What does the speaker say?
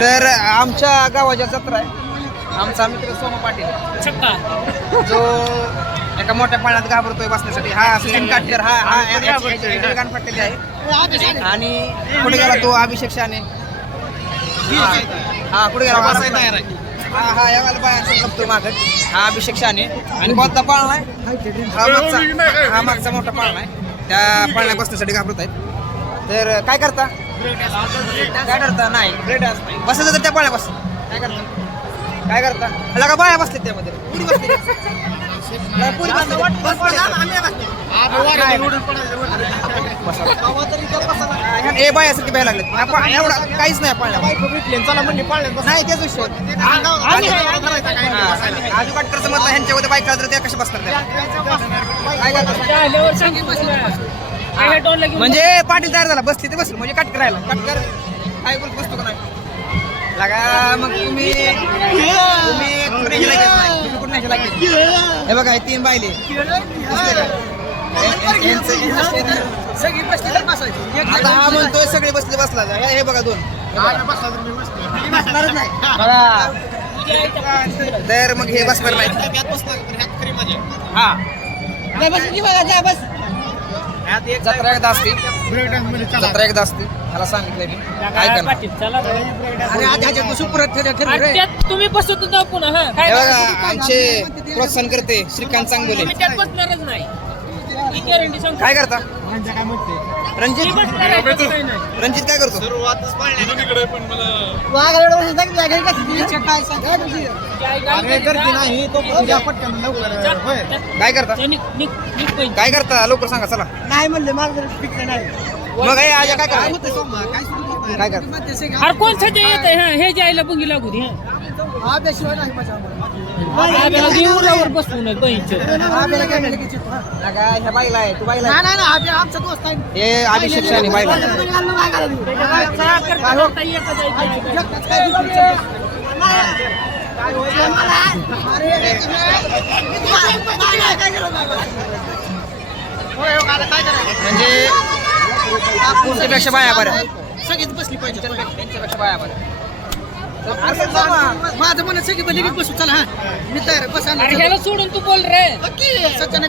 तर आमच्या गावाच्या जत्रा आहे. आमचा मित्र सोमा पाटील. जो एका मोठ्या पाण्यात घाबरतोय बसण्यासाठी. हा सचिन काटकर हा हा गाण पडलेले आहे. आणि कुठे गेला तो अभिषेक शाने. हा कुठे गेला हा हा या बघतोय मागत हा अभिषेक शाने. आणि कोणता पाळणा आहे. हा मागचा हा मागचा मोठा पाळणा आहे. त्या पाळण्यात बसण्यासाठी घाबरत आहेत तर काय करता? काय करता? नाही. बसायचं तर त्या पाळण्या बस. काय करता? काय करता? का बाया बसले. त्यामध्ये पुरी पुरी लागले एवढा काहीच नाही पाळण्या नाही तेच विषय आजू काटकरचं मत ह्यांच्यामध्ये बाईक तर त्या कशा बसणार त्या? काय करता? म्हणजे पाटील तयार झाला बसली ते बसलं म्हणजे कट करायला. कट कर काय बोलत बसतो का नाही? लागा मग तुम्ही तुम्ही कुठे गेला की? नाही? हे बघा तीन बायले. सगळी बसली तर बसायची. आता हा म्हणतोय सगळे बसले बसला. हे बघा दोन. बसणारच नाही. तर मग हे बसणार नाही. हा. जत्रा एकदा असते. जत्रा एकदा असते. मला सांगितलंय मी. तुम्ही बसतो पुन्हा हा. हे काय बघा आमचे प्रोत्साहन करते श्रीकांत चांगोले. तुम्ही त्यात बसणारच नाही. ही गॅरंटी सांगतो. काय करता? मी रणजित काय करतो? काय करते? काय करता. काय लवकर सांगा चला. नाही म्हणले मला फिक्स नाही. मग हे आजा काय करता? काय करता? अरे कोण सध्या येत आहे हा हे जे आईला बुंगी लागू दे हा. आब्याशिवाय नाही माझ्या आम्हाला. आब्याला देऊरावर बसवून आहे बहीणचं आब्याला काय म्हणलं की चित्र. लागा, ह्या बाईला आहे तू बाईला नाही आहे. नाही नाही, आब्या आमचा दोस्त आहे हे अभिषेक शाने चित्र. म्हणजे तुमच्यापेक्षा बाया बऱ्या सगळीच बसली पाहिजे त्यांच्यापेक्षा बाया जमा. माझं सगळी बसली की बसू चला हा. मी तयार बसा. सोडून तू बोल रे. ओके, सच्याने